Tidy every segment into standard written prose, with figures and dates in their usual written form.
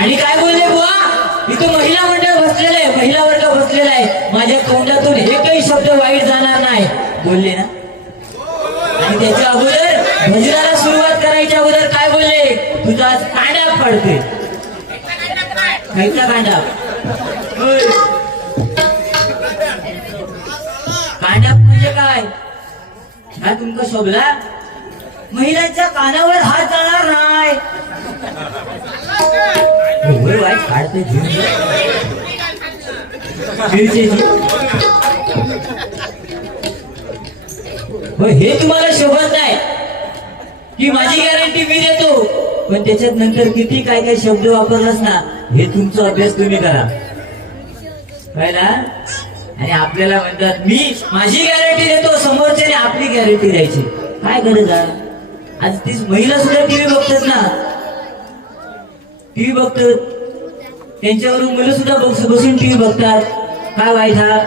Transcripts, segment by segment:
आणि काय बोलले बुवा, इथं महिला मंडळ बसलेलं आहे, महिला वर्ग बसलेला आहे, माझ्या तोंडातून एकही शब्द वाईट जाणार नाही बोलले ना. आणि त्याच्या अगोदर भजनाला सुरुवात करायच्या अगोदर काय बोलले, तुझा आज कांडा पडते. खायचा कांडा, कांडा म्हणजे काय, हा तुमका शोभला. महिलांच्या कानावर हात जाणार नाही. वाईट काढते हे तुम्हाला शोभत नाही की माझी गॅरंटी मी देतो, पण त्याच्यात नंतर किती काय काय शब्द वापरलास ना, हे तुमचा अभ्यास तुम्ही करा काय ना. आणि आपल्याला म्हणतात मी माझी गॅरंटी देतो, समोरच्याने आपली गॅरंटी द्यायची. काय गरज आहे, आज ती महिला सुद्धा टीव्ही बघतात ना, टीव्ही बघतात, त्यांच्यावरून मुलं सुद्धा बसून टीव्ही बघतात. काय वाईट हा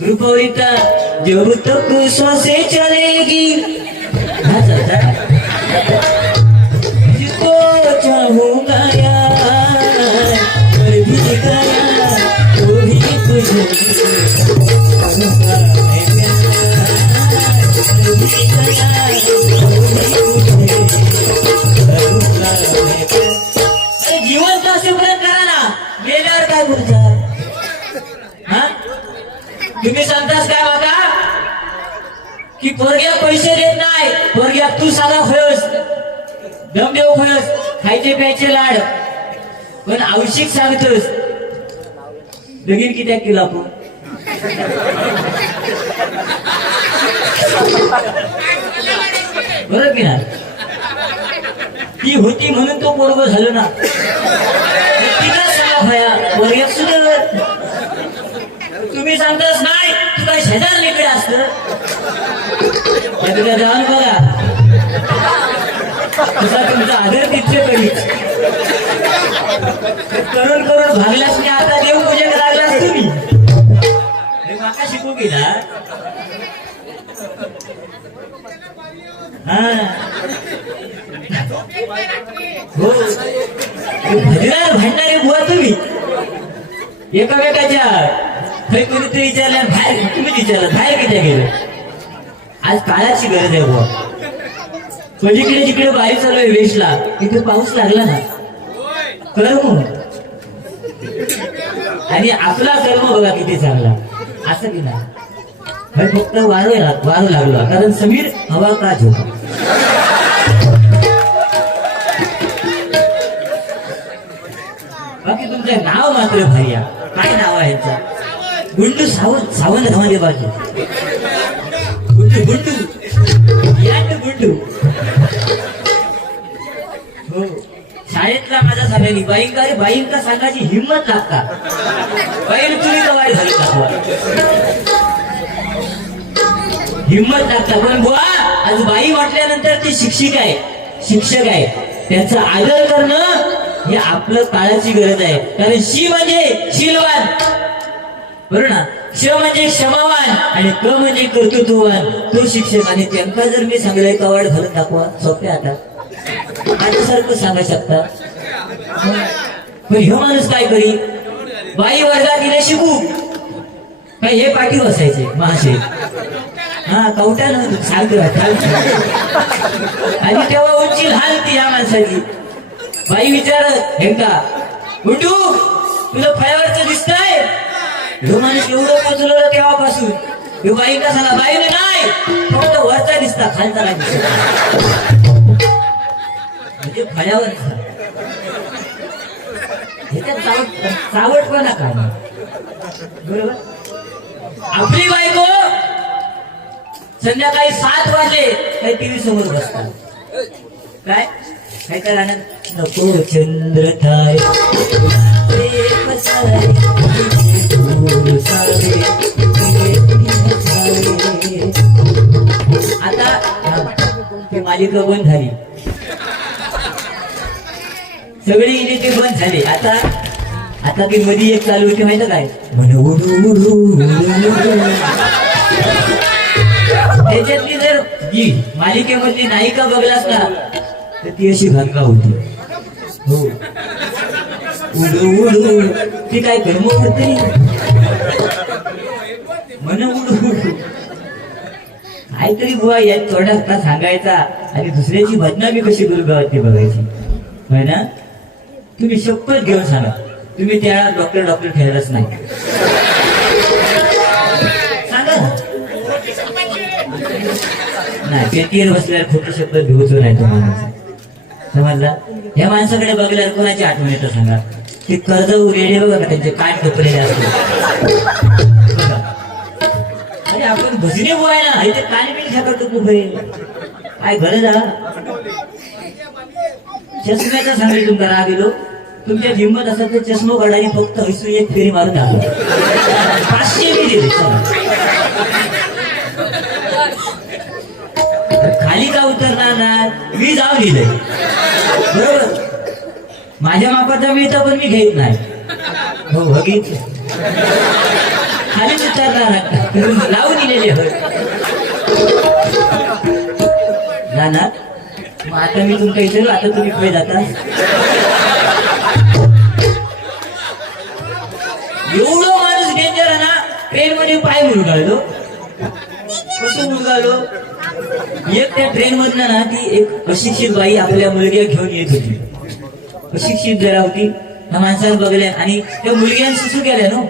रूपवरिता जब तक श्वासे चलेगी जिसको चाहूंगा यार पर भी गया तो भी तुझे करूंगा मैं प्यार, पर भी गया तो भी तुझे करूंगा मैं प्यार. जिवंत असेपर्यंत करा ना, गेल्यावर काय बोलता. हा तुम्ही सांगतास काय बघा की पोरग्या पैसे देत नाही, पोरग्या तू साला खयस दमदेव खयस, खायचे प्यायचे लाड, पण आवश्यक सांगतोस लगीन कित्याक केला आपण. बरोबर की ना, ती होती म्हणून तो पोरग झालो ना, तिला साला भया पोरग्या सुद्धा. तुम्ही सांगताच नाही, तू काय शेजार निकडे असत तुला जाऊन बघा तुझा तुमचा आदर तिथे करीच करून करून भागलास नाही. आता देवपूजेक लागलास तुम्ही, माका शिकू गेला. हा हो, भजनात भांडणारे बुवा तुम्ही एकामेकाच्या खरी कोणीतरी विचारल्या बाहेर, तुम्ही विचारलं बाहेर किती गेलं. आज काळाची गरज आहे बुवा. पलीकडे जिकडे बाई चालू आहे वेशला, तिथे पाऊस लागला ना, कर्म आणि आपला कर्म बघा किती चांगला, असं की नाही. फक्त वारं लागलो कारण समीर हवा का झोपा. बाकी तुमचं नाव मात्र भारी आहे. काय नाव आहे यांचा, गुंडू सावंत. सावंत धावले बाजू गुंडू गुंडू याट गुंडू. हो, शाळेतला माझा सगळ्यांनी बाईंका सांगायची हिंमत लागता. बाईन तुम्ही वाईट झाली दाखवा, हिंमत लागता. पण बुवा आज बाई म्हटल्यानंतर ती शिक्षिका आहे, शिक्षक आहे, त्यांचा आदर करणं हे आपलं काळाची गरज आहे. कारण शी म्हणजे शीलवान, बरोबर ना, श म्हणजे क्षमावान आणि क म्हणजे कर्तृत्ववान, तो शिक्षक. आणि त्यांना जर मी सांगलंय कवाड घालून दाखवा, सोपे आता माझ्यासारखं सांगा शकता. पण हे माणूस काय करी, बाई वर्गात गेले शिकू काय, हे पाठी बसायचे महाशय. हा कवट्यानं सांग आणि तेव्हा उंची लहान ती या माणसाची. बाई विचारत हे का गुंडू तुला फळ्यावरच दिसतंय. हे माणूस एवढं पोचलं तेव्हापासून हे बाईंना सांगा, बाईने नाही फक्त वरचा दिसता, खालचा नाही दिसत. म्हणजे फळ्यावर चावटपणा काय, बरोबर. आपली बायको संध्याकाळी 7 वाजले काही टीव्ही समोर बसतात. काय काय राहणार, नको चंद्र थाय आता ती मालिका बंद झाली, सगळी इथे बंद झाली. आता ती मध्ये एक चालू होती माहिती काय, त्याच्यातली जर जी मालिकेमधली नायिका बघलास ना, तर ती अशी घनका होती. हो, उडू उडू ती काय कर्म करते म्हण उडू उडू. काहीतरी बुवा यात थोडा सांगायचा आणि दुसऱ्याची बदनामी कशी करू गावात ती बघायची. होय ना? तुम्ही शपथ घेऊन सांगा, तुम्ही त्या डॉक्टर ठरलंच नाही. सांगा नाही, पेटीवर बसल्यावर खोटं शब्द घेऊच नाही तुम्हाला. समजला? या माणसाकडे बघल्यावर कोणाची आठवण येतं सांगा? ते कर्ज रेडे बघा का, त्यांचे काट कपलेले असतात. अरे आपण भजने बोलाय ना, इथे कान बिन खातो खूप काय गरज आहे? चष्म्याचा सांगेल तुमचा राग गेलो. तुमच्या हिंमत असेल तर चष्मा काढायला फक्त हसून एक फेरी मारून दाखव. 500 मी दिले. खाली का उतरणार ना, मी जाऊन दिलंय बरोबर. माझ्या मापाचा मिळतं पण मी घेत नाही. हो बघित खाली उतरणार लावून दिलेले जाणार. मग आता मी तुमच्या इथे, आता तुम्ही पुढे जाता. एवढं माणूस डेंजर आहे ना, ट्रेन मध्ये पाय मुरगाळलो. कसं मुरगाळलो? एक त्या ट्रेन मधनं ना ती एक अशिक्षित बाई आपल्या मुलग्या घेऊन येत होती. अशिक्षित जरा होती. त्या माणसानं बघल्या आणि त्या मुलग्यानं सुसू केल्या ना.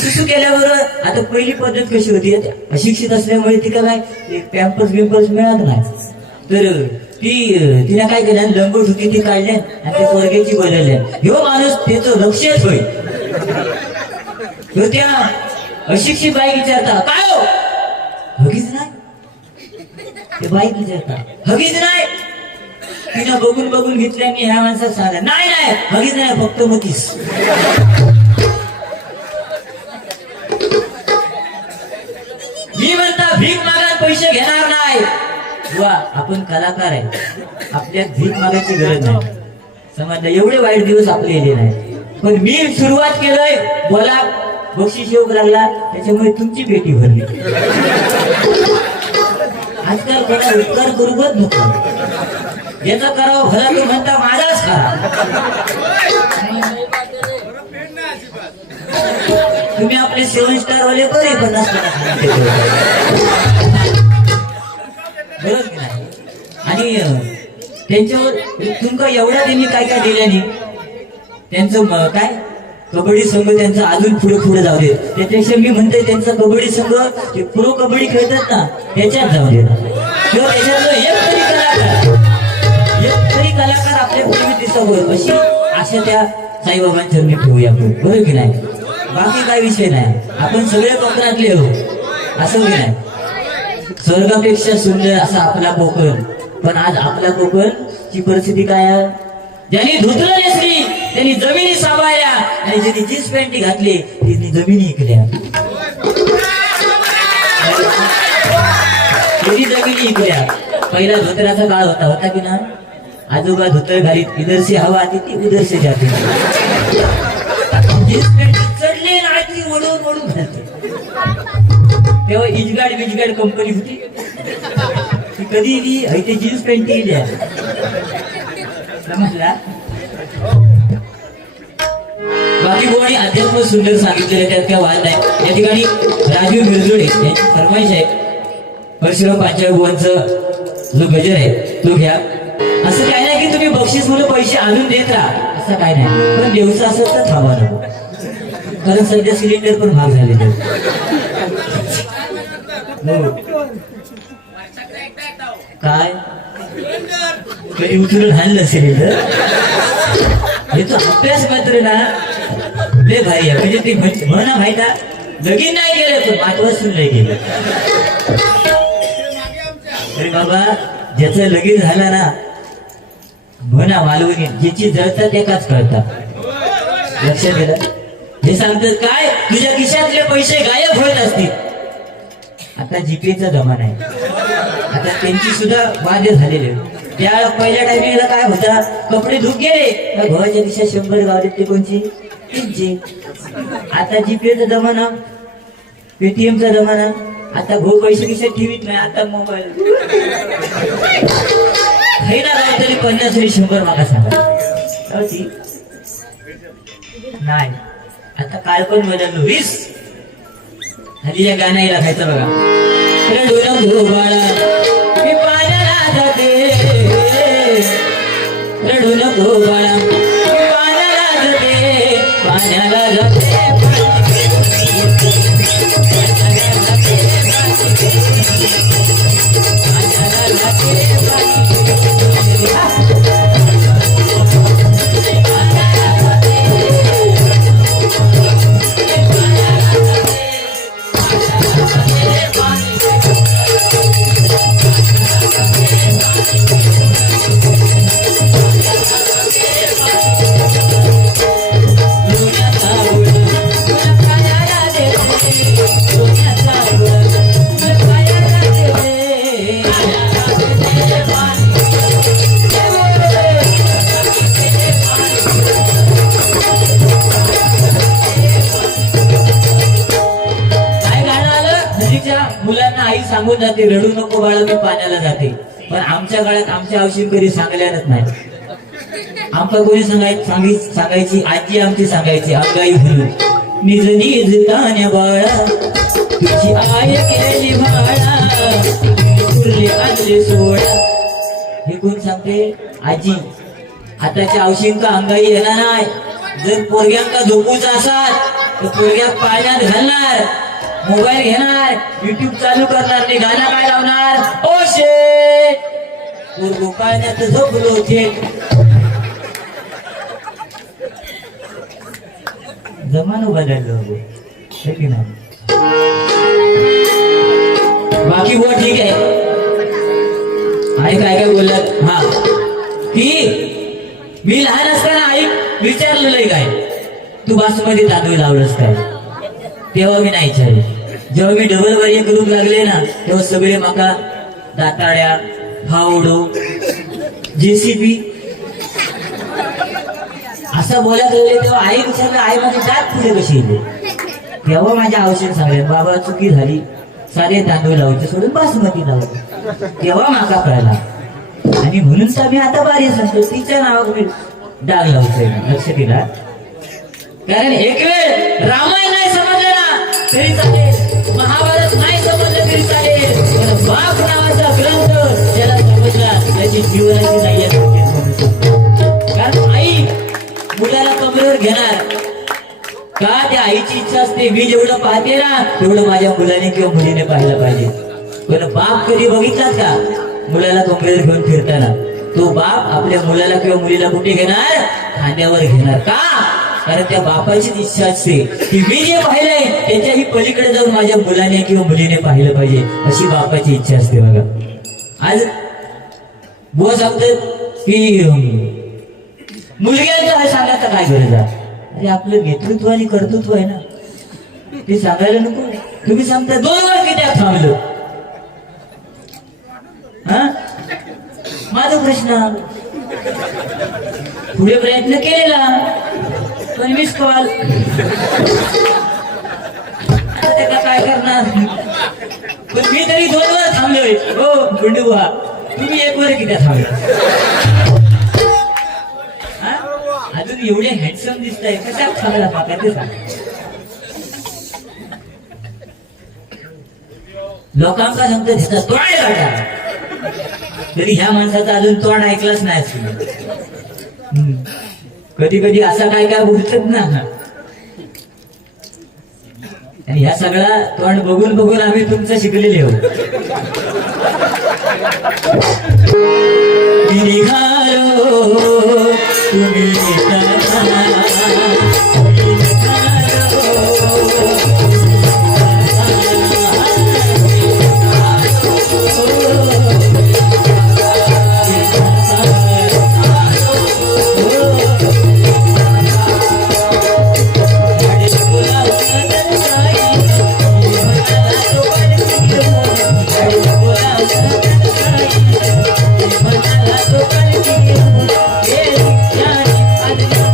सुसू केल्याबरोबर आता पहिली पद्धत कशी होती, अशिक्षित असल्यामुळे ती काय पॅम्पर्स बिम्पर्स मिळत नाही. तर तिला काय केलं, लंगोट होती ती काढल्या आणि त्या पोरग्याची बदलल्या. ह्यो माणूस त्याचं लक्षच होईल. त्या अशिक्षित बाई विचारता, काय हो हगीच नाही? ते बाई विचारता, हगीच नाही? तिनं बघून बघून घेतल्या. मी ह्या माणसाला सांगा, नाही नाही हगीच नाही, फक्त मतीस. मी म्हणता भीक मागा पैसे घेणार नाही. वा, आपण कलाकार आहे, आपल्यात भीक मागायची गरज नाही. समजलं? एवढे वाईट दिवस आपले येले नाही. पण मी सुरुवात केलंय, बोला बक्षीस येऊ लागला, त्याच्यामुळे तुमची पेटी भरली. आजकाल कोणा उपकार करूच नको. ज्याचा करावं भला तो म्हणता माझाच करा. तुम्ही आपले 7 स्टार वाले बरे 50 बरोबर की नाही? आणि त्यांच्यावर तुमका एवढा त्यांनी काय काय दिल्याने त्यांचं काय कबड्डी संघ त्यांचा अजून पुढे पुढे जाऊ दे. त्यापेक्षा मी म्हणतोय त्यांचा कबड्डी संघ जे प्रो कबड्डी खेळतात ना त्याच्यात जाऊ दे. किंवा त्याच्यातलं एक तरी कलाकार आपल्या पुढे दिसावं अशी आशा त्या साईबाबांच्या चरणी ठेवूया आपण. बरोबर की नाही? बाकी काय विषय नाही, आपण सगळे कोकणातले आहोत असं की नाही. स्वर्गापेक्षा सुंदर असा आपला कोकण. पण आज आपला कोकणची परिस्थिती काय आहे? ज्यांनी धुतलं नेसली त्यांनी जमिनी सांभाळल्या आणि ज्यांनी जीन्स पॅन्ट घातली त्यांनी जमिनी इकल्या. जमिनी इकल्या. पहिला धोतराचा काळ होता की ना? आजोबा धोतर घालीत, इधर से हवा आती ती उधर से जाते. जीन्स पॅन्ट चढले ना ती ओढून ओढून घालते. तेव्हा इजगाड कंपनी होती. ती कधी इथे जीन्स पॅन्ट इल्या. समजला? बाकी कोणी अध्यात्म सुंदर सांगितलेलं त्यात काय वाद नाही. या ठिकाणी राजीव मिरजोडे यांची फरमाईश आहे, परशुराम पांचाळगुवांचं जो गजर आहे तो घ्या. असं काय नाही की तुम्ही बक्षीस म्हणून पैसे आणून देत राहा, असं काय नाही. पण दिवसा असत तर थांबा नको, कारण सध्या सिलेंडर पण महाग झालेले. काय कधी उचलून आणलं सिलेंडर? हे तो अभ्यास मात्र ना लय भारी आहे. म्हणजे ते म्हणा माहिती लगीन नाही गेलं पण मातवासून नाही गेलं. अरे बाबा ज्याचं लगीन झालं ना म्हणा मालवणी ज्याची जळतात एकाच कळतात. लक्षात गेलं? हे सांगतात काय तुझ्या खिशातले पैसे गायब होत असतील. आता जीपेचा जमाना आहे. आता त्यांची सुद्धा वाद्य झालेले. त्या पहिल्या टायमिंगला काय होता, कपडे धुक गेले भावाच्या खिशात 100 गावले ते कोणची त्यांची. आता जीपेचा जमाना, पेटीएमचा जमाना. आता भाऊ पैसे खिशात ठेवीत नाही, आता मोबाईल. खैना राव तरी 50 आणि 100 माका सांगा हो ती नाही. आता काळ पण बदललो वीस हल्लीच्या गाण्याला खायचं बघा. रडू नको बाळा मी पाण्याला जाते, रडू नको बाळा मी पाण्याला जाते, पाण्याला जाते. मुलांना आई सांगून जाते रडू नको बाळा मी पाण्याला जाते. पण आमच्या काळात आमच्या औषध कधी सांगल्यानच नाही. आमका कोणी सांगायची आजी आमची सांगायची अंगाई भरून निज निज तान्या बाळा तुझी आय केली बाळा उरले आणले सोळा. हे कोण सांगते? आजी. आताच्या औषध का अंगाई येणार नाही. जर पोरग्यांका झोपूचा असाल तर पोरग्या पाण्यात घालणार, मोबाईल घेणार, युट्यूब चालू करणार, नाही गाणं काय लावणार? ओ शेट पोरगो पाण्यात झोपलो थेट. जमानो बदललो हे की नाही. बाकी बुवा ठीक आहे. आई काय काय बोलत हा की मी लहान असताना आई विचारलेलं काय तू बासमती तांदूळ लावलंस काय? तेव्हा मी नाही विचारले. जेव्हा मी डबल वारी करून लागले ना तेव्हा सगळे माका दाताड्या फावडो JCB असं बोलत गेले. तेव्हा आई विचारलं आई माझी दात पुढे कशी येते? तेव्हा माझ्या औषध सांगले बाबा चुकी झाली, साधे तांदूळ लावायचे सोडून बासमती लावायचे. तेव्हा माका कळला आणि म्हणून तर मी आता बारी सांगतो तिच्या नावावर डाग लावतोय. लक्ष दिला. कारण एक वेळ रामायण नाही समजलं ना तरी चालेल, महाभारत नाही समजलं तरी चालेल, पण बाप नावाचा ग्रंथ ज्याला समजला त्याची जीवनाची नाही. कारण आई मुलाला कमरेवर घेणार का? त्या आईची इच्छा असते मी जेवढं पाहते ना तेवढं माझ्या मुलाने किंवा मुलीने पाहिलं पाहिजे. पण बाप कधी बघितलात का मुलाला कमरेवर घेऊन फिरताना? तो बाप आपल्या मुलाला किंवा मुलीला कुठे घेणार? खांद्यावर घेणार. का? कारण त्या बापाचीच इच्छा असते की मी जे पाहिलंय त्याच्याही पलीकडे जाऊन माझ्या मुलाने किंवा मुलीने पाहिलं पाहिजे, अशी बापाची इच्छा असते. बघा आज बुवा सांगतात की मुलग्यांचं सांगायचं काय गरज आहे? अरे आपलं नेतृत्व आणि कर्तृत्व आहे ना, ते सांगायला नको. तुम्ही सांगता 2 वर किती थांबलो हा? माझा प्रश्न पुढे प्रयत्न केलेला पण मिस कॉल. आता त्याला काय करणार? पण मी तरी 2 वर थांबलोय. हो गुंडू बुवा तुम्ही 1 वर किती थांबलो? अजून एवढे हँडसम दिसताय कशा थांबला पाका ते सांग. लोकांका सांगतो दिसतात तोंड काढा तरी ह्या माणसाचं अजून तोंड ऐकलंच नाही. कधी कधी असा काय काय बोलतात ना. आणि ह्या सगळा तोंड बघून बघून आम्ही तुमचं शिकलेले हो. Yeah.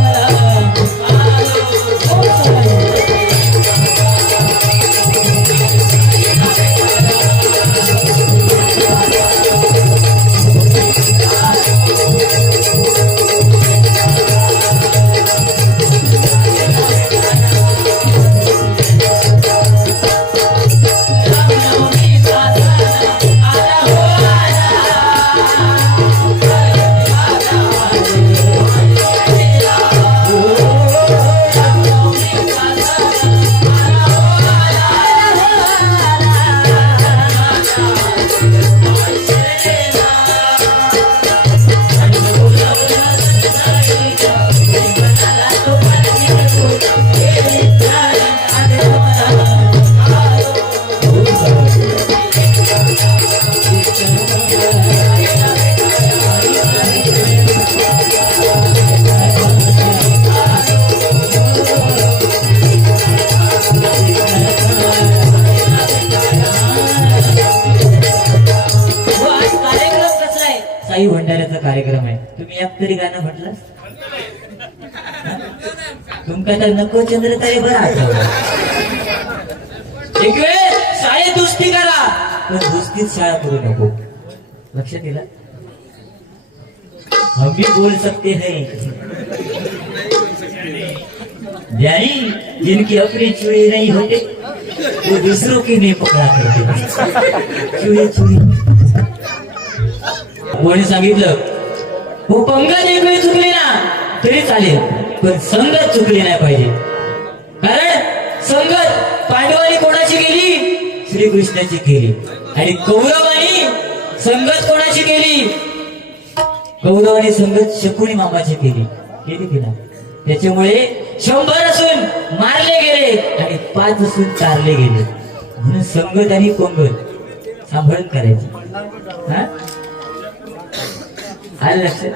तुमका तर नको चंद्र तरी बरं आठवलं. एक वेळ शाळेत दुस्ती करा पण दुस्तीत शाळा करू नको. लक्षात दिला. हम भी बोल सकते हैं ज्ञानी जिनकी अपनी चूड़ी नहीं होते वो दूसरों की नहीं पकड़ा करते. चुरी चुरी कोणी सांगितलं हो पंकज एक वेळ चुकली ना तरी चालेल पण संगत चुकली नाही पाहिजे. कारण संगत पांडवांनी कोणाची केली श्रीकृष्णाची केली आणि कौरवांनी संगत कोणाची केली कौरवांनी संगत शकुनी मामाची केली की ना. त्याच्यामुळे 100 असून मारले गेले आणि 5 असून चारले गेले. म्हणून संगत आणि पंगत सांभाळून करायची. हा आलं लक्षात.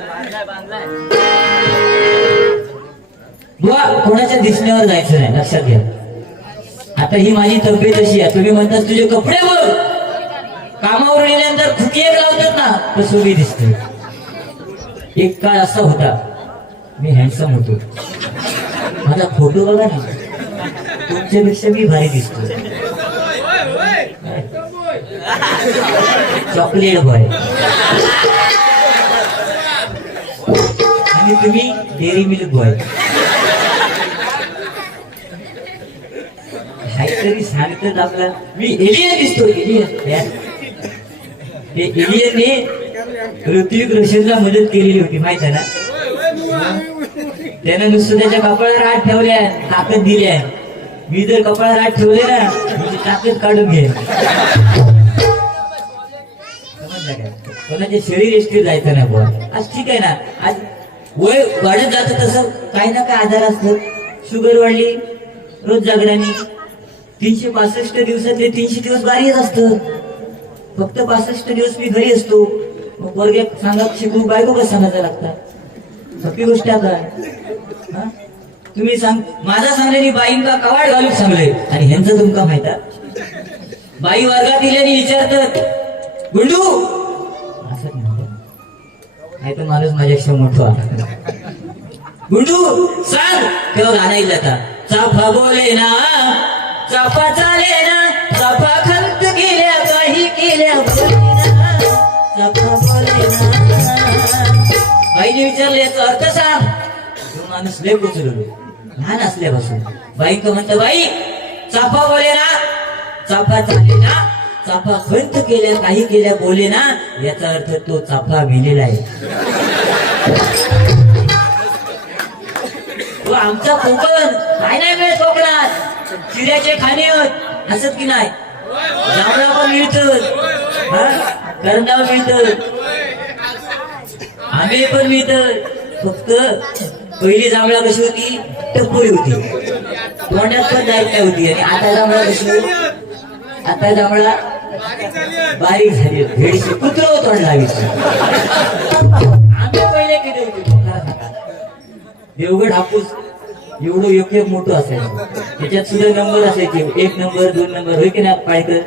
बुवा कोणाच्या दिसण्यावर जायचं नाही. लक्षात घ्या. आता ही माझी तब्येत अशी आहे. तुम्ही म्हणतात तुझे कपडे बघ कामावर गेल्यानंतर फुटी एक लावतात ना तसं मी दिसतोय. एक काळ असा होता मी हँडसम होतो. माझा फोटो बघा ना तुमच्यापेक्षा मी भारी दिसतो. चॉकलेट बॉय आणि तुम्ही डेअरी मिल्क बॉय. काहीतरी सांगतात आपला मी एलियन दिसतो. एलियन ते एलियनने ऋतिक रोशनला मदत केलेली होती माहित आहे ना. त्यानं नुसतं त्याच्या कपाळावर हात ठेवल्या ताकद दिल्या. मी जर कपाळावर हात ठेवले ना तुझी ताकद काढून घे. समजलं काय. कोणाचे शरीर एसटी जायचं नाही बुवा. आज ठीक आहे ना. आज वय वाढत जात तसं काही ना काही आजार असतात. शुगर वाढली रोज जागराणी 365 दिवसातले 300 दिवस बारीच असतं. फक्त 65 दिवस मी घरी असतो. मग वर्ग सांगा शिकू बायको कसं सांगायचं लागतात. सोपी गोष्ट आता तुम्ही सांग माझा सांगल्याने बाईंका कवाड घालून सांगले आणि ह्यांचं तुमका माहित बाई वर्गात दिल्याने विचारतात गुंडू असं नाही तर माणूस माझ्यापेक्षा मोठा गुंडू सांग तेव्हा गाणं येईल आता. चाफा बोले ना चाफा चाले ना चाफा खंत केल्या काही केल्या चाफा बोले ना. बाईने विचारले याचा अर्थ सांग. तो माणूस लय पोचलो लहान असल्यापासून बाईक म्हणतं बाई चाफा बोले ना चाफा चाले ना चाफा खंत केल्या काही केल्या बोले ना याचा अर्थ तो चाफा मेलेला आहे. तो आमचा कोकण काय नाही मिळत कोकणात. चिऱ्याचे खाणे असत की नाही. जांभळा पण मिळतं करंदाव मिळतं आंबे पण मिळतं. फक्त पहिली जांभळा कशी होती टपोरी होती तोंडात पण जायत नाही होती. आणि आता जांभळा कशी आता जांभळा बारीक झाली भेडीची कुत्र तोंड लावायची. आंबे पहिले किती होते देवगड हापूस एवढं योग्य मोठं असायचं. त्याच्यात सुद्धा नंबर असायचे 1 नंबर 2 नंबर होय की नाही पाळकर.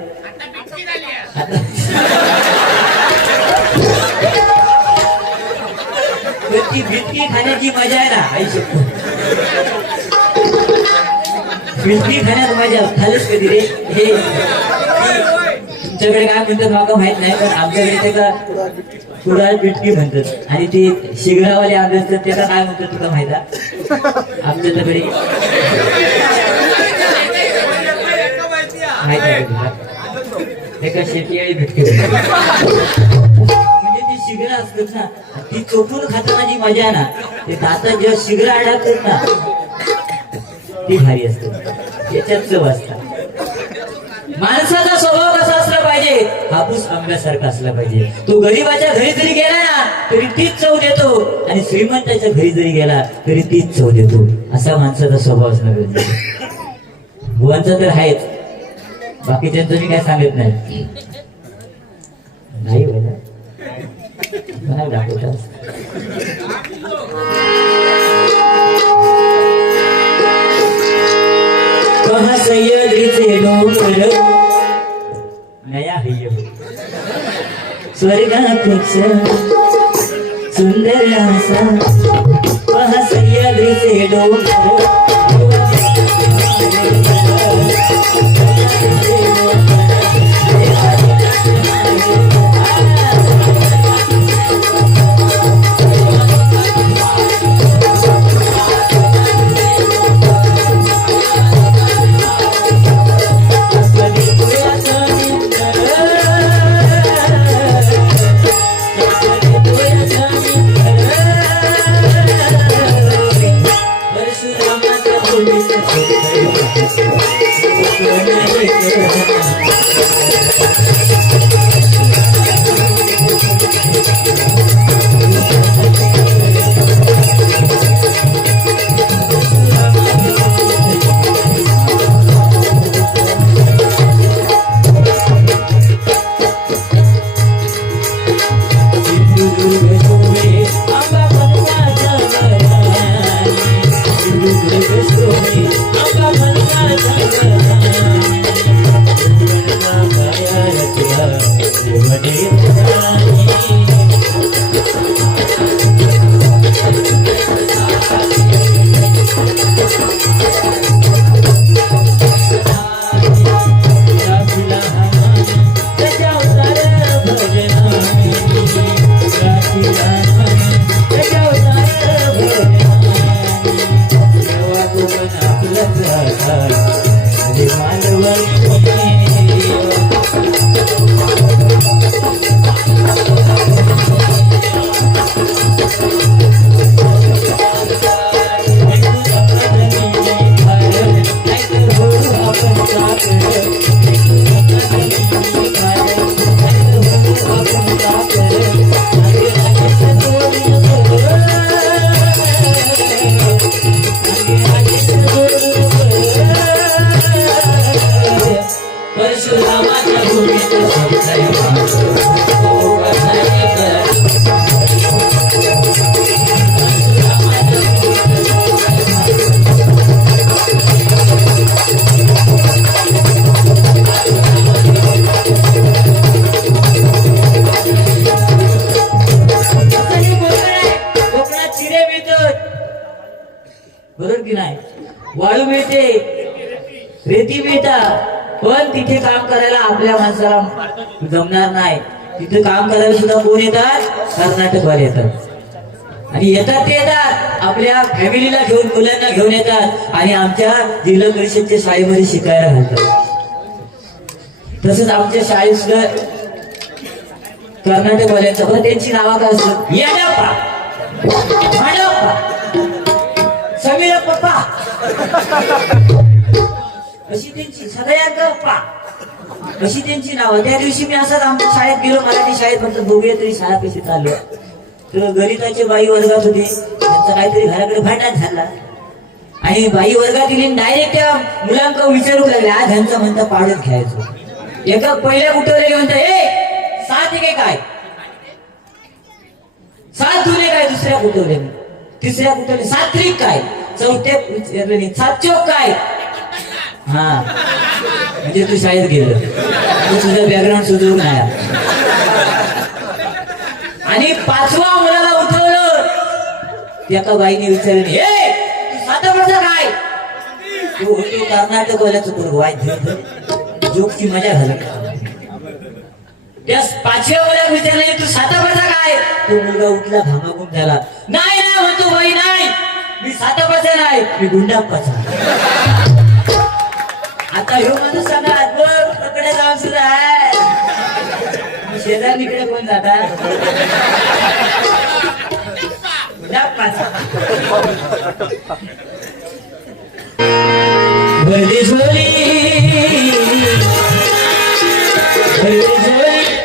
आता ती भिटकी खाण्याची मजा आहे ना आई शकतो. भिटकी खाण्यात मजा खालच कधी रे. हे तुमच्याकडे काय म्हणतात मला माहित नाही पण आमच्याकडे त्याला कुडाळ भिटकी म्हणतात. आणि ते शिगरावाले आंबे असतात त्याला काय म्हणतात तुला माहित आहे आमच्याकडे माहित आहे तुला एका शेती भिटकी शिगरा असतात ना ती चोपून खाताना जी मजा ना ते दातात जेव्हा शिगरा अडकतात ना ती भारी असते. त्याच्यात चव असतात. माणसाचा स्वभाव कसा असला पाहिजे हापूस आंब्यासारखा असला पाहिजे. तो गरीबाच्या घरी जरी गेला ना तरी तीच चव देतो आणि श्रीमंताच्या घरी जरी गेला तरी तीच चव देतो. असा माणसाचा स्वभाव असणं गरजेचं. भुवांचा तर आहेच बाकीच्यांचं मी काय सांगत नाही. नाही बोला मला दाखवतात. सह्याद्रीचे डोंगर नया हय्य स्वर्गापेक्षा सुंदर असा बरोबर की नाही? वाळू मिळते, रेती मिळतात, पण तिथे काम करायला आपल्या माणसाला जमणार नाही. तिथे काम करायला सुद्धा कोण येतात? कर्नाटकवाले येतात. आणि येतात ते येतात आपल्या फॅमिलीला घेऊन, मुलांना घेऊन येतात आणि आमच्या जिल्हा परिषदच्या शाळेमध्ये शिकायला घालतात. तसंच आमच्या शाळेत सुद्धा कर्नाटकवाल्यांचं, पण त्यांची नावं काय असतात? येडप्पा, माडप्पा, समीर पप्पा, अशी त्यांची सगळ्यांना पप्पा, अशी त्यांची नावं. त्या दिवशी मी असंच आमच्या शाळेत गेलो, मराठी शाळेत, फक्त दोघे तरी शाळा कशी चाललो. तर गणिताचे बाई वर्गात होते, त्यांचं काहीतरी घराकडे भांडण झाला आणि बाई वर्गात दिली. डायरेक्ट त्या मुलांना विचारू लागले, आज ह्यांचं म्हणता पाडून घ्यायचं. एका पहिल्या उठवले म्हणता, ए 7 एके काय, 7 दुने काय, दुसऱ्या उठवले, तिसऱ्या उठवले 7 त्रिक काय, चौथ्या विचारले 7 चौक काय. हा म्हणजे तू शाळेत गेलं, तू तुझं बॅकग्राऊंड सुधरून नाही. आणि 5व्या मुलाला उठवलं, एका बाईने विचारले, हे तू 7 वर्ष काय, तू होतो कर्नाटकवाल्याचं पोरग, वाईट जोकची मजा झाली. त्या 5व्या मुलाला विचारले, तू 7 वर्ष काय. तो मुलगा उठला, घामाघूम झाला. नाही ना म्हणतो बाई, नाही मी 7 वर्ष नाही, मी गुंडाप्पाचा. आता ह्यो माणूस सांगा, पकडे जाऊन सुद्धा आहे. शेजारणीकडे कोण जातात? गुंडाप्पाचा. बरदेशोली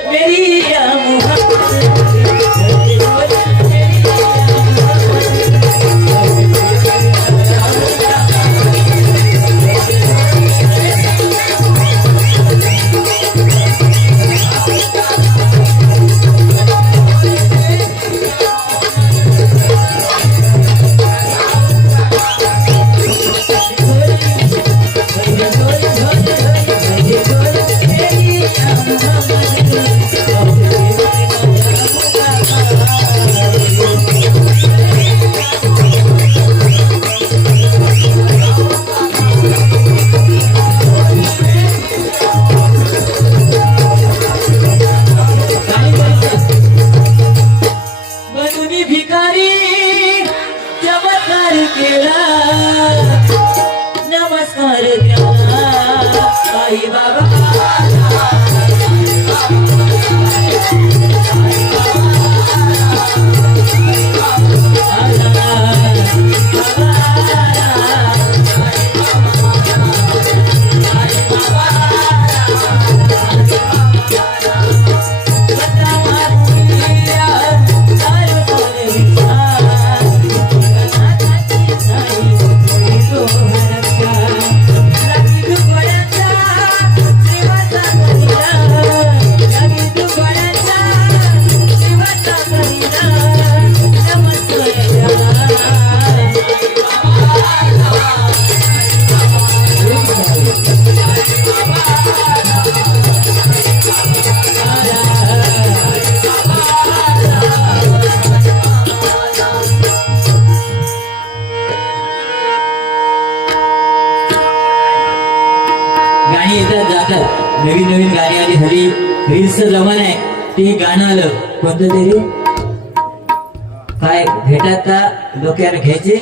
मेरी गाणी येतात जातात, नवीन नवीन गाणी आली, हल्ली रील्सचं जमाना आहे. ते गाणं आलं कोणतं तरी, काय भेटात का डोक्यावर घ्यायचे,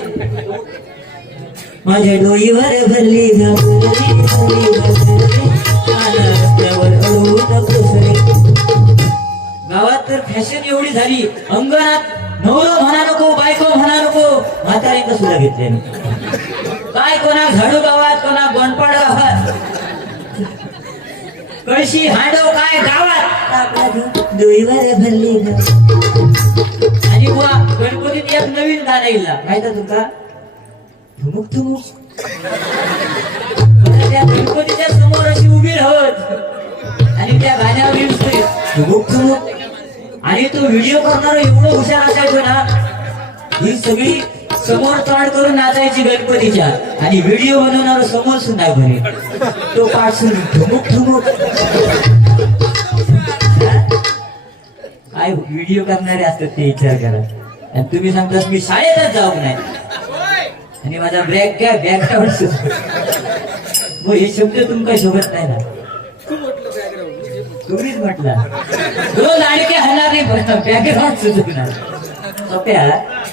माझ्या डोईवर भरली गावात तर फॅशन एवढी झाली, अंगणात नवरं म्हणा नको, बायको म्हणा नको, म्हाताऱ्यांना सुद्धा घेतले काय, कोणा झाडू गावात, कोणा गोंडपाड गावात, कळशी हांडव काय गावात, आपल्या डोईवर भरली. आणि बुवा गणपतीत एक नवीन गाणं येईल, काय तर तुमचा ठुमुक ठुमुक, त्या गणपतीच्या समोर अशी उभी राहत आणि त्या गाण्यावर ठुमुक ठुमुक. आणि तो व्हिडिओ करणारा एवढं हुशार असायचो ना, ही सगळी समोर तोंड करून नाचायची गणपतीच्या, आणि व्हिडिओ बनवणार समोर सुद्धा बरे, तो पाठ सुरू ठुमुक ठुमुक. काय व्हिडिओ करणारे असतात ते विचार करा. आणि तुम्ही सांगता मी शाळेतच जाऊ नाही, आणि माझा ब्रॅक काय बॅकग्राऊंड सुद्धा, हे शब्द तुमका शोभत नाही ना, तुम्हीच म्हटला रोज आणखी हलणार नाही, बॅकग्राऊंड सुचणार सोप्या.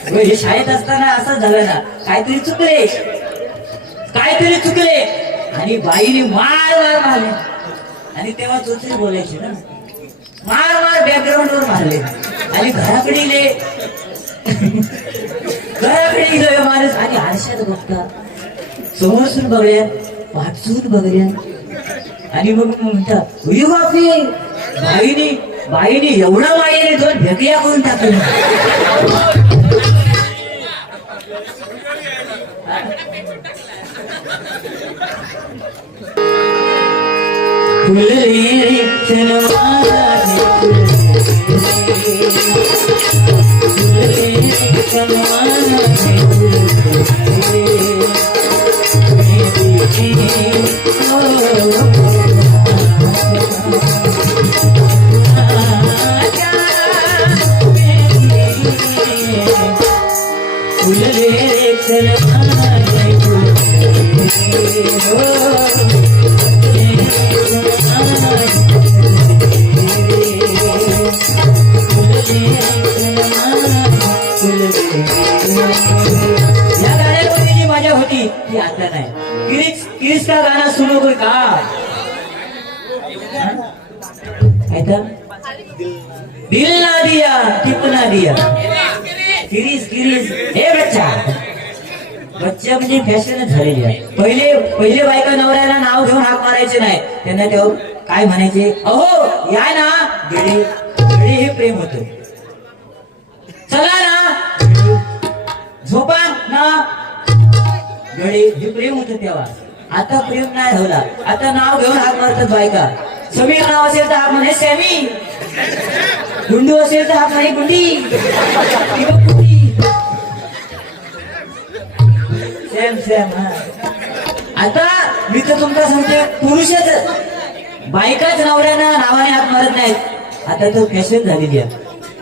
हे शाळेत असताना असंच झालं ना, काहीतरी चुकले, काहीतरी चुकले, आणि बाईने मार मार मारले, आणि तेव्हा चोचरी बोलायची ना, मार मार बॅकग्राऊंड वर मारले, आणि घराकडे गेलो माणूस, आणि आरशात बघता, समोरसून बघल्या, पाठसून बघल्या, आणि मग म्हणता बाईने एवढा मायेने दोन भेकड्या करून टाकल्या. मजा होती ती आता नाही. किरीस का गाना सुनो कोई का, दिल ना दिया कितना दिया, किरीस किरीस. हे बच्चा म्हणजे फॅशनच झालेली आहे. पहिले बायका नवऱ्याला नाव घेऊन हाक मारायचे नाही, त्यांना तेव्हा काय म्हणायचे, अहो या ना गडी गडी, हे प्रेम होत. चला ना झोपा ना गडी, हे प्रेम होत तेव्हा. आता प्रेम नाही होला, आता नाव घेऊन हाक मारतात बायका. समीर नाव असेल तर हाक म्हणे सॅमी, गुंडू असेल तर हाक म्हणे गुंडी, सेम सेम. आता मी तर तुमचा सांगते, पुरुषच बायकाच नवऱ्यानं नावाने हाक मारत नाहीत, आता तो फॅशन झालेली आहे.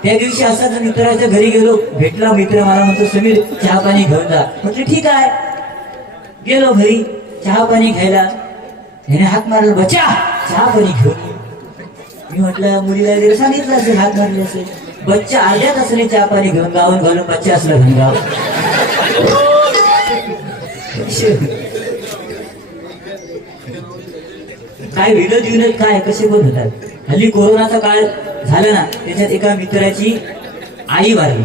त्या दिवशी असाच मित्राच्या घरी गेलो, भेटला मित्र, मला म्हणतो समीर चहा पाणी घेऊन जा. म्हटलं ठीक आहे. गेलो घरी चहा पाणी घ्यायला, ह्याने हाक मारला, बच्चा चहा पाणी घेऊन. मी म्हटलं मुलीला जर सांगितलं असेल, हाक मारले असेल. बच्चा अर्ध्या तासाने चहा पाणी घेऊन गावून घालून बच्चा असला घनगाव. काय विनोद विनोद काय कसे पण होतात. हल्ली कोरोनाचा काळ झाला ना, त्याच्यात एका मित्राची आई वारली.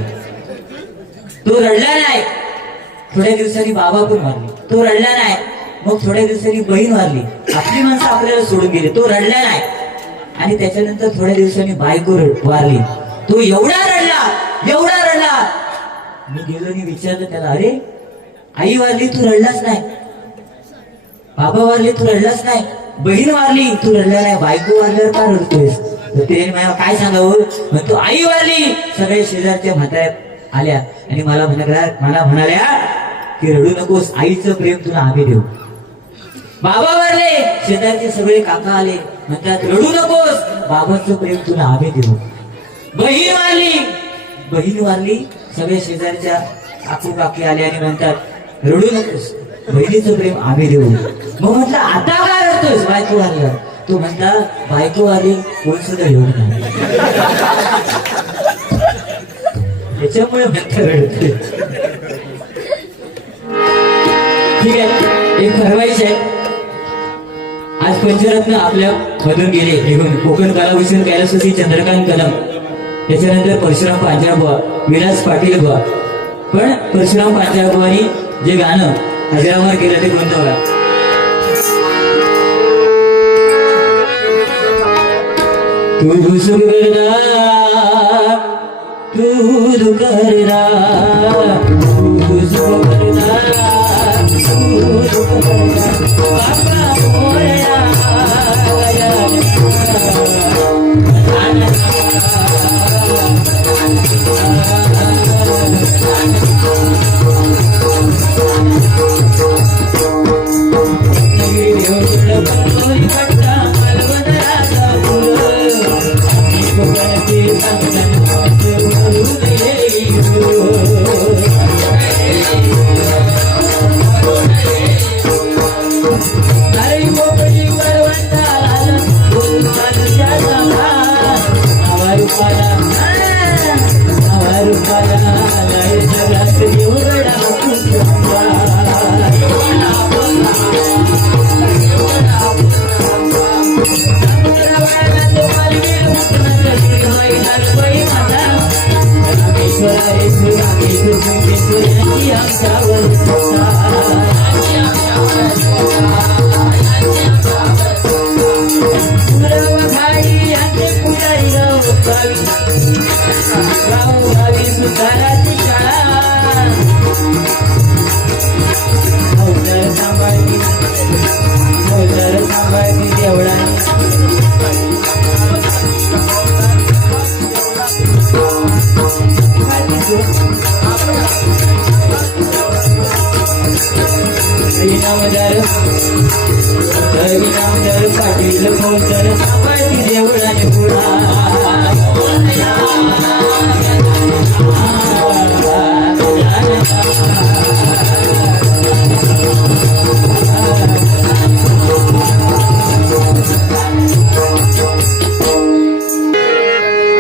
तो रडला नाही, थोड्या दिवसांनी बाबा पण वारले. तो रडला नाही, मग थोड्या दिवसांनी बहीण वारली. आपली माणसं आपल्याला सोडून गेली, तो रडला नाही. आणि त्याच्यानंतर थोड्या दिवसांनी बायको वारली. तो एवढा रडला. मी गेलो आणि विचारलं त्याला, अरे आई वारली तू रडलाच नाही, बाबा वारले तू रडलाच नाही, बहीण वारली तू रडला नाही, बायको वारल्यावर का रडतोयस? तर ते मला काय सांगावं, म्हणतो आई वारली. सगळे शेजारच्या म्हाताऱ्या आल्या आणि मला म्हणाल्या की रडू नकोस, आईचं प्रेम तुला आम्ही देऊ. बाबा वारले, शेजारचे सगळे काका आले, म्हणतात रडू नकोस, बाबाचं प्रेम तुला आम्ही देऊ. बहीण वारली, सगळे शेजारच्या काकू काकी आले आणि म्हणतात रडू नकोस, बहिणीचं प्रेम आम्ही देऊ. मग म्हटलं आता काय करतोस बायको आली तो म्हणता बायको आली कोण सुद्धा येऊन नाही त्याच्यामुळे म्हणता रडते ठीक आहे एक फरमाईश आहे आज पंचरत्न आपल्या मधून गेले निघून कोकण कलाभूषण कैलासवासी चंद्रकांत कदम त्याच्यानंतर परशुराम पांचाळबुवा विलास पाटील बुवा पण परशुराम पांचाळबुवांनी जे गाणं हजरामर केलं ते कोणतं बघा तू सुगरदा तू दुकरदा तू सुगरदा तू दुकरदा बाबा मोरया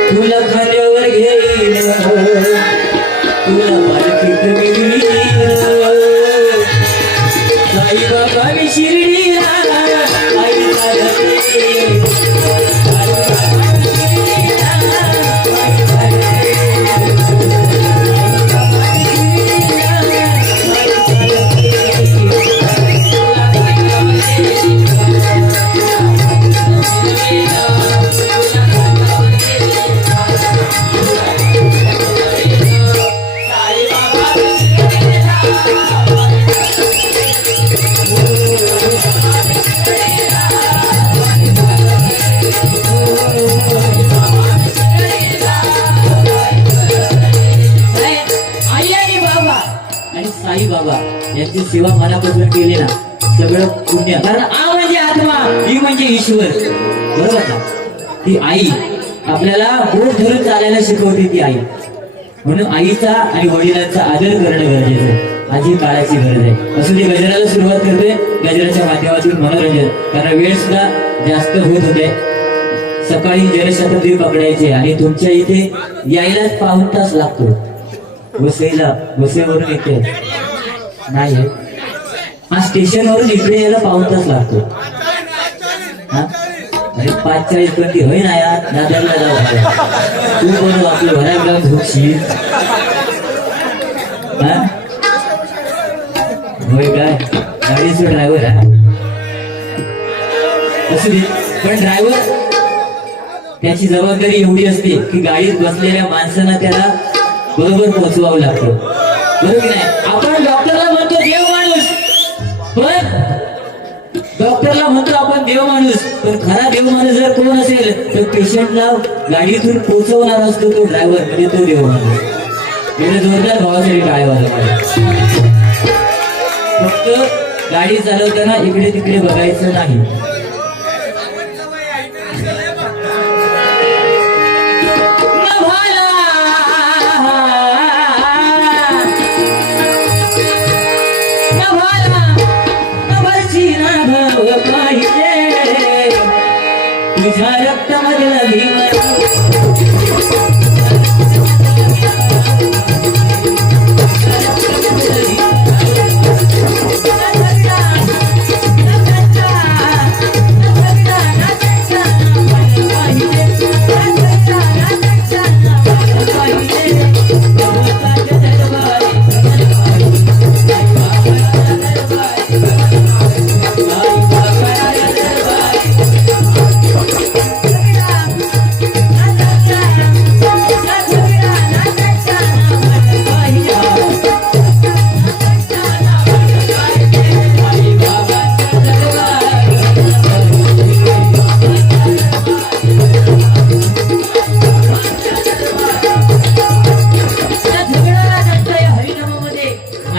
तुला खांद्यावर घेईल तुला पालखीत मिळील साई बाबा मी शिर्डीला आई बाबा यांची सेवा मनापासून केली ना सगळं पुण्य कारण आ म्हणजे आत्मा ही म्हणजे ईश्वर बरोबर ना ती आई आपल्याला बोट धरून चालायला शिकवते ती आई म्हणून आईचा आणि वडिलांचा आदर करणं गरजेचं आहे आजी काळाची गरज आहे असं ते गजराला सुरुवात करते गजराच्या माध्यमातून मनोरंजन कारण वेळ सुद्धा जास्त होत होते सकाळी जनशताब्दी पकडायचे आणि तुमच्या इथे यायलाच पाऊण तास लागतो वसईवरून येते नाही हा स्टेशनवरून इकडे यायला पाऊण तास लागतो अरे 5:40 पर्यंत होई ना यार दादरला जाऊ तू बोलू आपलं घरात जाऊन झोपशील होय काय गाडीचा ड्रायव्हर असू दे पण ड्रायव्हर त्याची जबाबदारी एवढी असते की गाडीत बसलेल्या माणसांना त्याला बरोबर पोहोचवावं लागतं बरोबर की नाही आपण डॉक्टरला म्हणतो देव माणूस पण डॉक्टरला म्हणतो आपण देव माणूस पण खरा देव माणूस जर कोण असेल तर पेशंटला गाडीतून पोहोचवणार असतो तो ड्रायव्हर म्हणजे तो देव माणूस एवढे जोरदार भावासाठी टाळ्या फक्त गाडी चालवताना इकडे तिकडे बघायचं नाही पाहिजे तुझ्या रक्तामधला भीम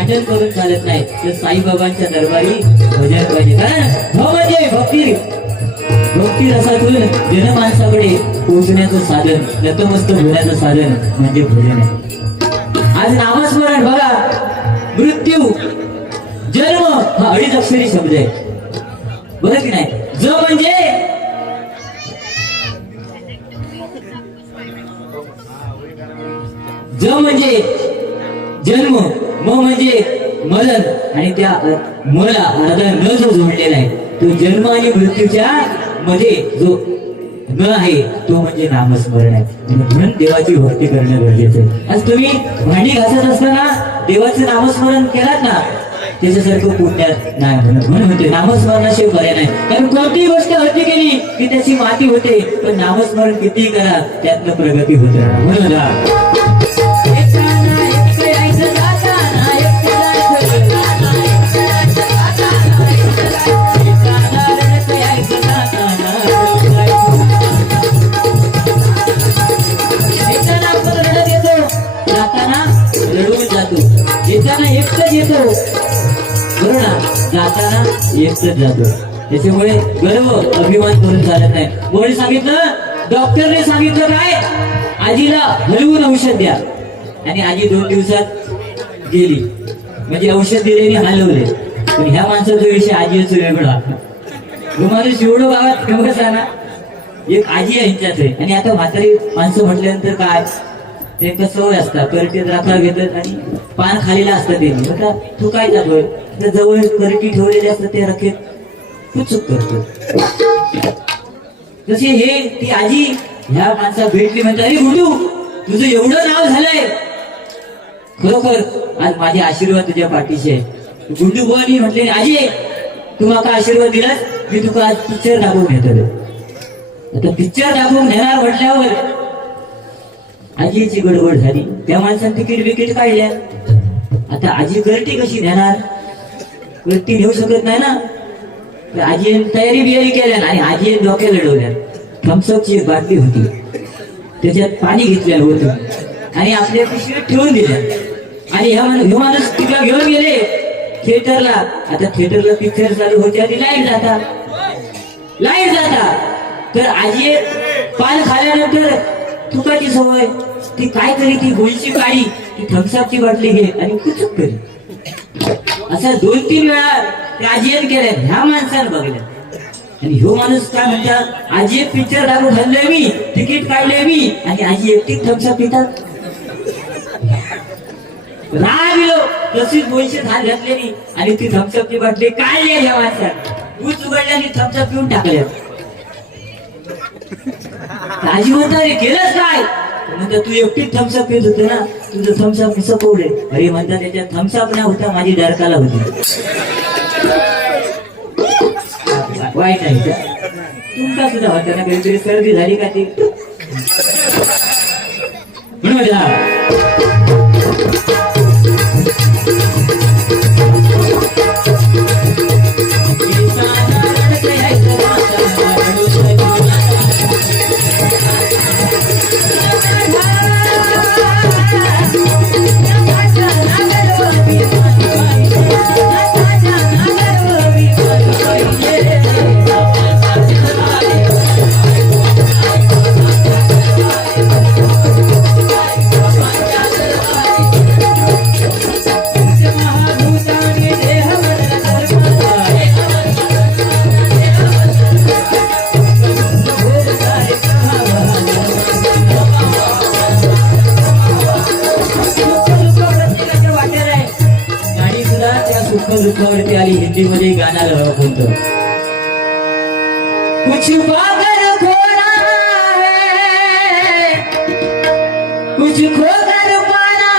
भजन करून चालत नाही तर साईबाबांच्या दरबारी भजन पाहिजे. कारण म्हणजे भक्ती रसातून जनमानसाकडे पोहोचण्याचं साधन, नतमस्तक होण्याचं साधन म्हणजे भजन आहे. आज नामस्मरण बघा, मृत्यू जन्म हा अडीच अक्षरी शब्द आहे, बरं की नाही. ज म्हणजे जन्म, म म्हणजे मरण, आणि त्या मला अर्धा न जो जोडलेला आहे तो जन्म आणि मृत्यूच्या मध्ये जो न आहे तो म्हणजे नामस्मरण आहे. म्हणून देवाची भक्ती करणं गरजेचं आहे. आज तुम्ही भांडी घासत असताना देवाचं नामस्मरण केलात ना, त्याच्यासारखं पुण्यात नाही म्हणून म्हणते नामस्मरणाशिवाय पर्याय नाही. कारण कोणतीही गोष्ट हत्ती केली की त्याची माती होते, पण नामस्मरण कितीही करा त्यातनं प्रगती होत राहणार. म्हणून येताना एकटच येतो, बरोबर ना, जाताना एकटच जातो. त्याच्यामुळे गर्व अभिमान करून चालत नाही. कोणी सांगितलं, डॉक्टरने सांगितलं काय, आजीला हलवून औषध द्या, आणि आजी 2 दिवसात गेली, म्हणजे औषध दिले आणि हलवले. पण ह्या माणसाचा विषय आजीच वेगळा. तुम्हाला एवढं गावात फेमस आहे ना, एक आजी आहे ह्यांच्यात आहे. आणि आता म्हातारी माणसं म्हटल्यानंतर काय ते सवय असतात, करटीत राखा घेतात आणि पान खालीला असतात. ते आता तू काय जातोय, जवळ करटी ठेवलेले असतात ते रखेत तू चूक करतो. तसे हे ती आजी ह्या माणसा भेटली, म्हणते अरे गुडू तुझं एवढं नाव झालंय, खरोखर आज माझे आशीर्वाद तुझ्या पाठीशी आहे. गुंडू बुवानी म्हटले, आजी तू माका आशीर्वाद दिलास, मी तुका आज पिक्चर दाखवून घेतो. आता पिक्चर दाखवून घेणार म्हटल्यावर आजीची गडबड झाली. त्या माणसाने तिकीट बिकीट काढल्या. आता आजी करटी कशी नेणार, करटी नेऊ शकत नाही ना. तर आजी तयारी बियारी केल्या आणि आजी डोक्या लढवल्या. थम्सअपची एक बाटली होती, त्याच्यात पाणी घेतलेलं होतं आणि आपल्या पिशवीत ठेवून दिल्या. आणि ह्या माणूस तिला घेऊन गेले थिएटरला. आता थिएटरला पिक्चर चालू होते आणि लाईट जाता. तर आजी पान खाल्यानंतर तुकाची सवय, ती काय तरी ती गोळीची काढी, ती थम्सअपची बाटली घे आणि कुचूक करी. असं 2-3 वेळा त्या आजीने केल्या. ह्या माणसानं बघल्या आणि ह्यो माणूस काय म्हणतात, आजी एक पिक्चर दाखवून घाललोय मी, तिकीट काढलंय मी, आणि आजी एकटी थम्सअप पितात. राग तशीच गोळीची हात घातलेली आणि ती थम्सअपची बाटली काढली. ह्या माणसानं ऊस उघडल्या आणि थम्सअप पिऊन टाकल्या. आजी म्हणता रे केलंच काय, म्हणतात तू एकटी थम्सअप पित होते ना, तुझं थम्सअप मी सपवले. अरे म्हणतात त्याच्यात थम्सअप नाही होता, माझी डरकाला होती. वाईट आहे तुमका सुद्धा होता ना, काहीतरी सर्दी झाली का ती म्हणून दुःखावरती आली हिंदीमध्ये गाणं आलं कोणतं कुछ पागल खोना है कुछ खोकर पाना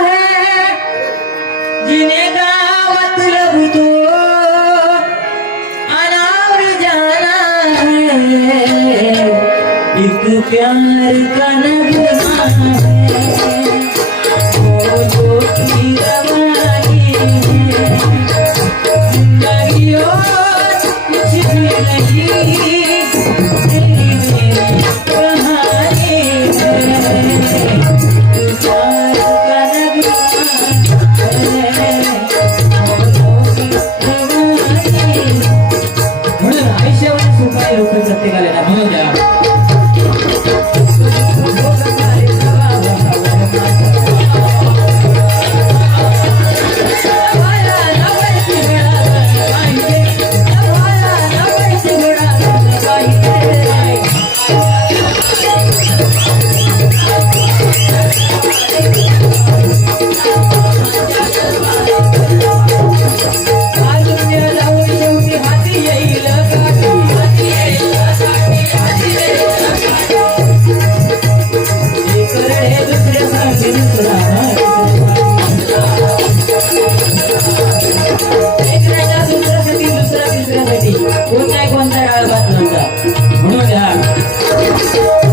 है जिन्हें का मतलब तो अनावर जाना है एक प्यार का नगमा है वो जो की रवानी है जिंदगी और कुछ भी नहीं तेरी मेरी कहानी है प्यार का नगमा है वो जो की रवानी है म्हणून आयुष्यामध्ये सुखाई लोक प्रत्येकाला ना म्हणून द्या कोणता डाळ भात नव्हता म्हणून